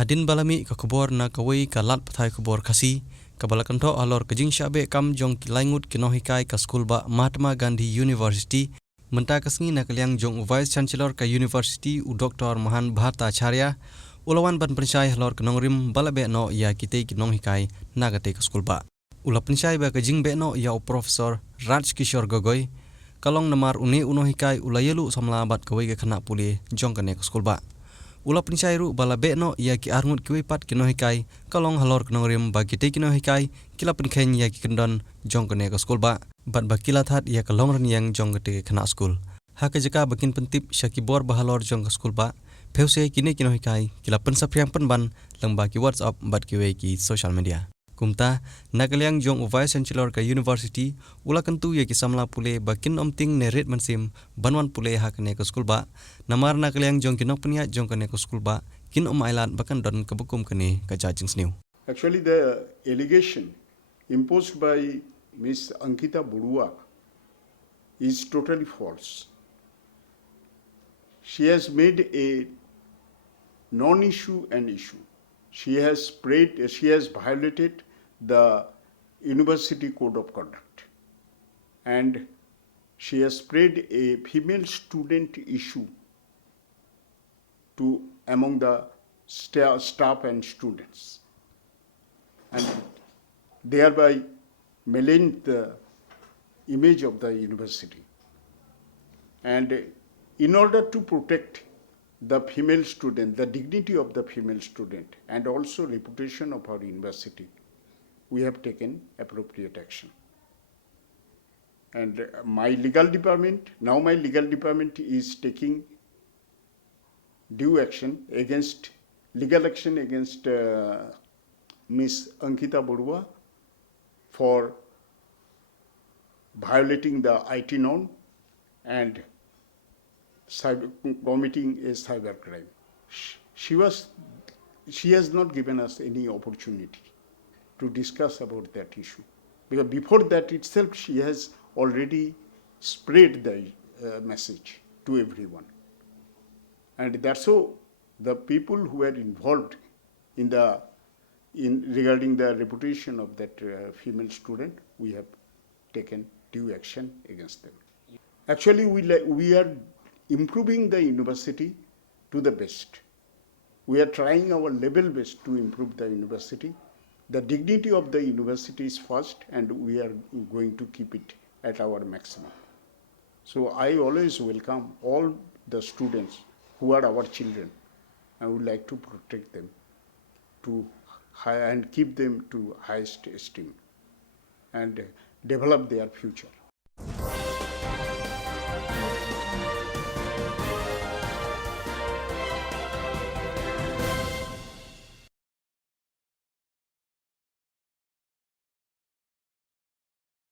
Hadin balami ka kubor na kawai ka lat pathai kubor khasi kabalakanto halor ka jingshahbeh kam jong kilai ngut kinohikai ka school ba Mahatma Gandhi University menta kasngi na kalyang jong Vice Chancellor ka University u Dr. Mahan Bharta Acharya ulawan ban pensyai halor kanongrim balabe no ya kitei kinonghikai nagate ka school ba ula pensyai ba ka jingbe no ya Professor Raj Kishore Gogoi kalong namar uni unohikai ulayelu samlabat kawai ka khana puli jong kane ka school ba ula pensyai ru balabe no ya ki arngut kiwi pat kinohikai kalong halor kanongrim ba kitei kinohikai kila penkhen ya ki kendon jong kane ka school ba bat bakila that ya kalong ran yang jong kate khana school ha ka jaka bakin pentip syakibor bahalor jong ka school ba Pheuse kini kinohikai kila pensapriang penban lengba ki WhatsApp bat kiwe ki social media. Kumta nakalyang jong Vice Chancellor ka University ula kentu ya ki samla pule bakin omting nerit mansim banwan pule ha kane ka school ba namar nakalyang jong kinok penya jong kane ka school ba kin ailan bakan don kebukum kane ka jajing snew. Actually the allegation imposed by Miss Ankita Burua is totally false. She has made a non-issue an issue. She has violated the University Code of Conduct, and she has spread a female student issue among the staff and students, and thereby maligned the image of the university. And in order to protect the female student, the dignity of the female student, and also reputation of our university, we have taken appropriate action. And my legal department is taking due action against Ms. Ankita Burua for violating the IT norm and committing a cyber crime. She has not given us any opportunity to discuss about that issue, because before that itself she has already spread the message to everyone, and that's how the people who were involved regarding the reputation of that female student, we have taken due action against them. Actually, we are improving the university to the best. We are trying our level best to improve the university. The dignity of the university is first, and we are going to keep it at our maximum. So I always welcome all the students who are our children. I would like to protect them and keep them to highest esteem and develop their future.